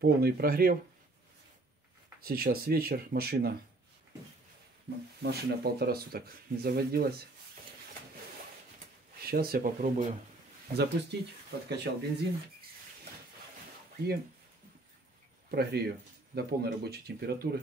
полный прогрев. Сейчас вечер, машина 1,5 суток не заводилась. Сейчас я попробую запустить. Подкачал бензин и прогрею до полной рабочей температуры.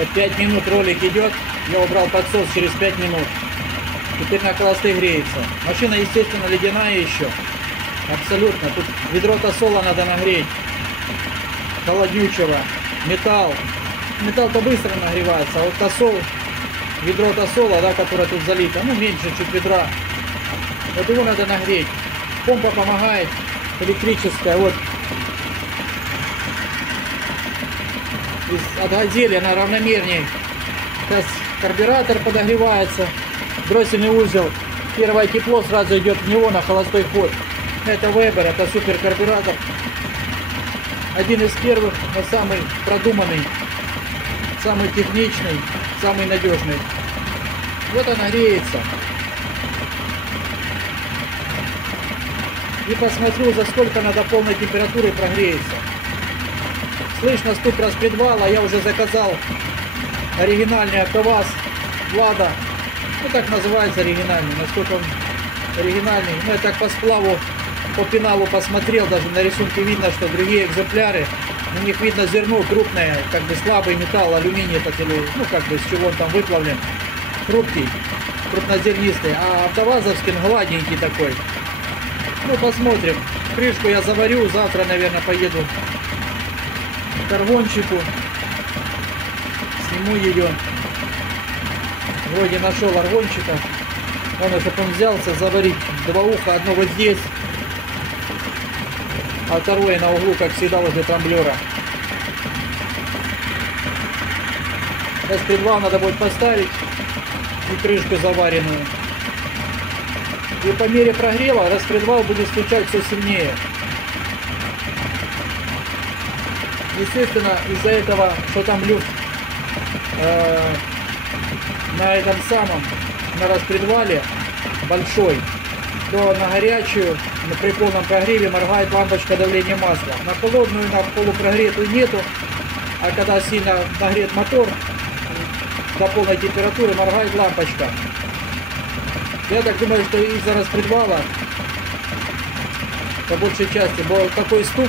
Вот 5 минут ролик идет, я убрал подсос через 5 минут. Теперь на холостых греется. Машина, естественно, ледяная еще. Абсолютно. Тут ведро тосола надо нагреть. Холодючего. Металл. металл-то быстро нагревается, а вот тосол, ведро тосола, да, которое тут залито, ну меньше чуть ведра, вот его надо нагреть. Помпа помогает, электрическая, вот. От газели она равномернее. Сейчас карбюратор подогревается, дроссельный узел. Первое тепло сразу идет в него на холостой ход. Это Weber, это супер карбюратор. Один из первых, но самый продуманный, самый техничный, самый надежный. Вот она греется. И посмотрю, за сколько она до полной температуры прогреется. Слышно стук распредвала, я уже заказал оригинальный АвтоВАЗ Влада. Ну так называется оригинальный, насколько он оригинальный. Ну я так по сплаву, по пеналу посмотрел, даже на рисунке видно, что другие экземпляры, на них видно зерно крупное, как бы слабый металл, алюминий этот, или, ну как бы с чего он там выплавлен, хрупкий, крупнозернистый, а АвтоВАЗовский гладенький такой. Ну посмотрим, крышку я заварю, завтра, наверное, поеду к аргончику, сниму ее. Вроде нашел аргончика. Он, чтобы он взялся заварить два уха, одно вот здесь, а второе на углу, как всегда, возле трамблера. Распредвал надо будет поставить и крышку заваренную. И по мере прогрева распредвал будет стучать все сильнее. Естественно, из-за этого, что там люфт на этом самом, на распредвале большой, то на горячую, при полном прогреве моргает лампочка давления масла. На холодную, на полупрогретую нету, а когда сильно нагрет мотор, до полной температуры моргает лампочка. Я так думаю, что из-за распредвала, по большей части, был такой стук,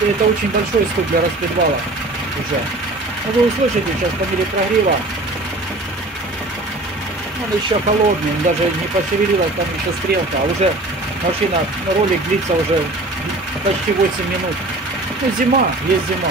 это очень большой стук для распредвала уже. Но вы услышите сейчас по мере прогрева. Он еще холодный, он даже не пошевелилась, там еще стрелка, а уже машина, ролик длится уже почти 8 минут. Ну зима, есть зима.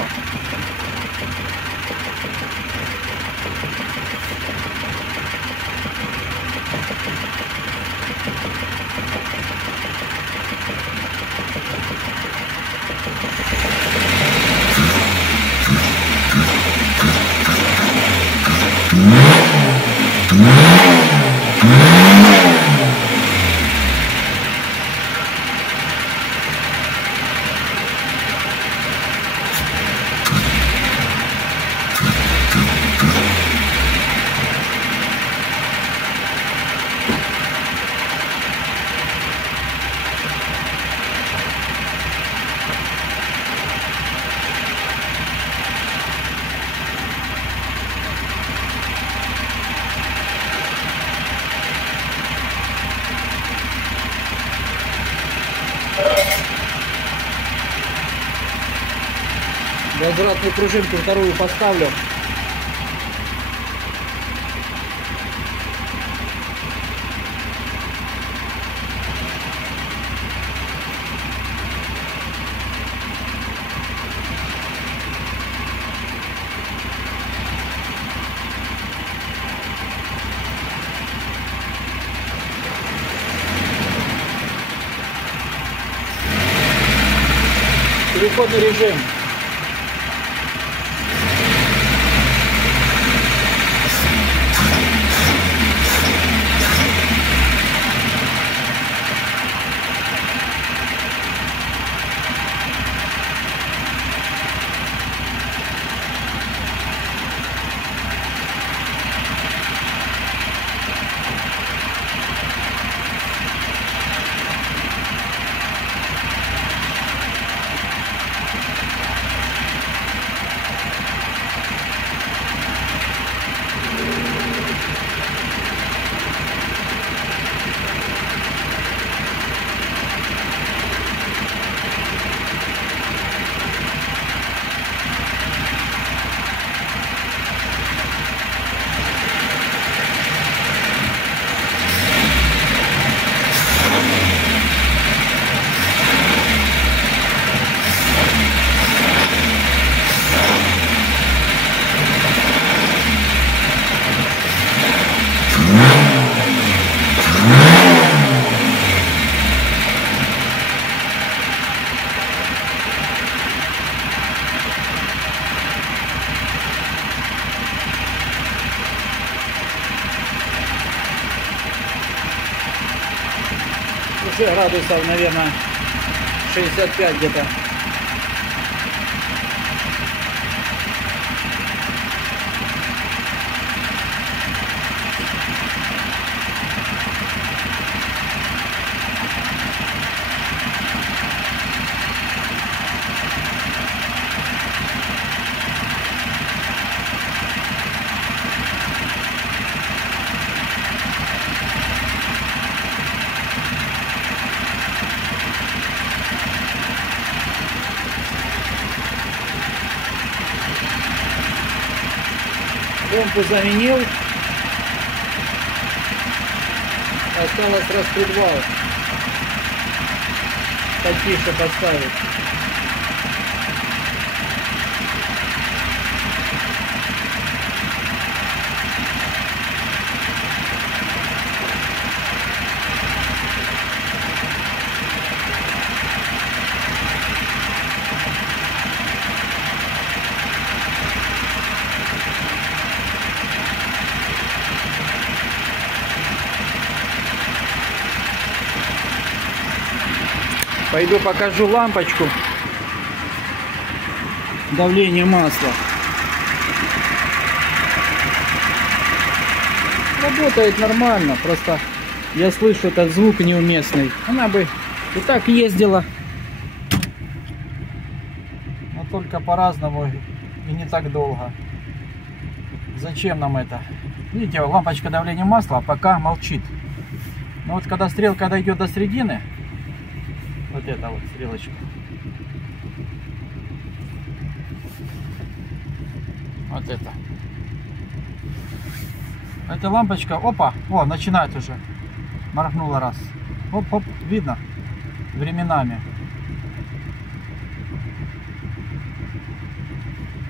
Возвратную пружинку вторую поставлю. Переходный режим. уже градусов, наверное, 65 где-то. Помпу заменил. Осталось распредвал потише поставить. Пойду покажу лампочку. Давление масла. Работает нормально, просто я слышу этот звук неуместный. Она бы и так ездила, но только по-разному и не так долго. Зачем нам это? Видите, лампочка давления масла пока молчит. Но вот когда стрелка дойдет до середины, вот эта вот стрелочка, вот это. Эта лампочка, опа, о, начинает уже. Моргнула раз. Оп-оп, видно временами.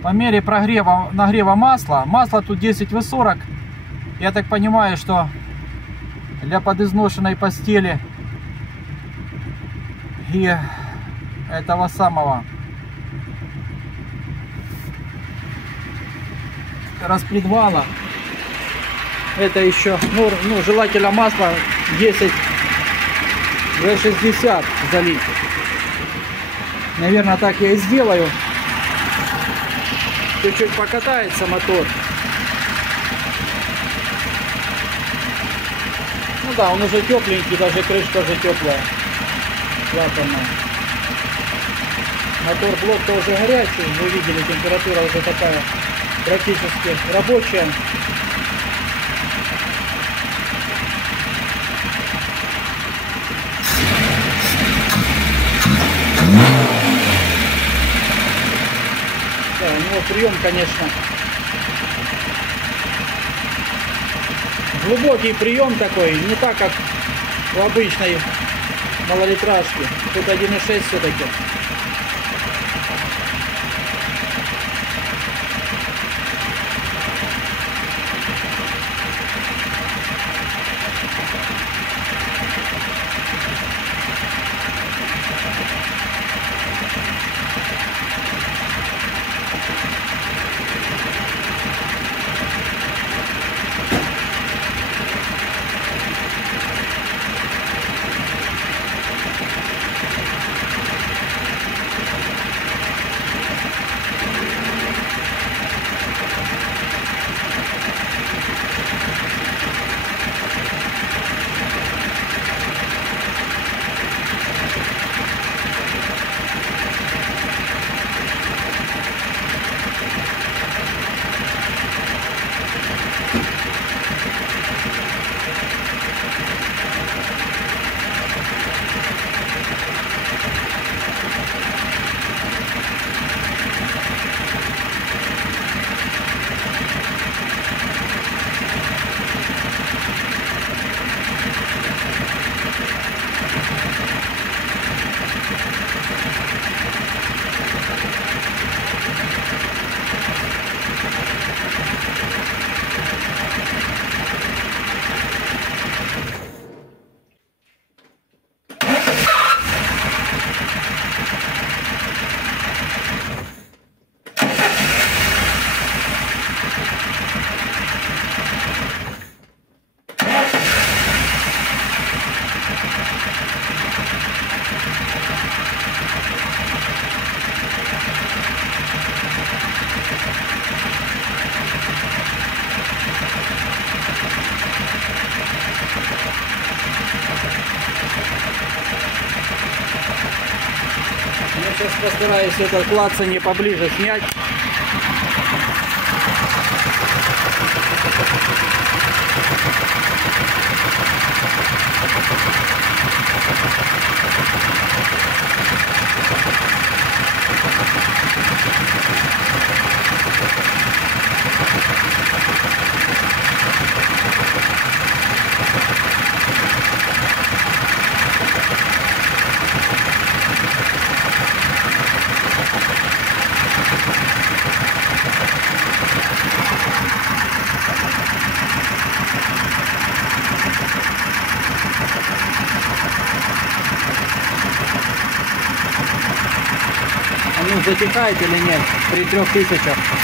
По мере нагрева масла, масло тут 10В40. Я так понимаю, что для подизношенной постели и этого самого распредвала, это еще, ну желательно масло 10В60 залить. Наверное, так я и сделаю. Чуть-чуть покатается мотор. Ну да, он уже тепленький, даже крышка уже теплая. Клапанная. Мотор блок тоже горячий. Вы видели, температура уже такая практически рабочая. Да, у него прием, конечно, глубокий прием такой, не так как у обычной малолитражки. Тут 1.6 все-таки. постараюсь это клацанье поближе снять. А ну затихает или нет при 3000?